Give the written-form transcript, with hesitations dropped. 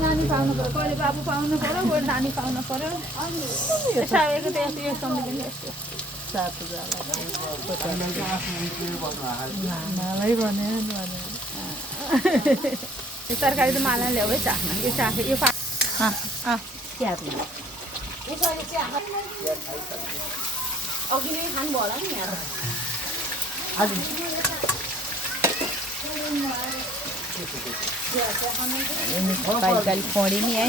नानी पाउनु पर्यो कहिले बाबु पाउनु पर्यो कहिले नानी पाउनु पर्यो सावेको त यस्तो यो सम्झिँदैन यस्तो मलाई भन्यो तरकारी त मलाई ल्याऊ है चाख्न यो चाख यो अघि नै खानु भयो होला नि यहाँ पाइल पढी नि है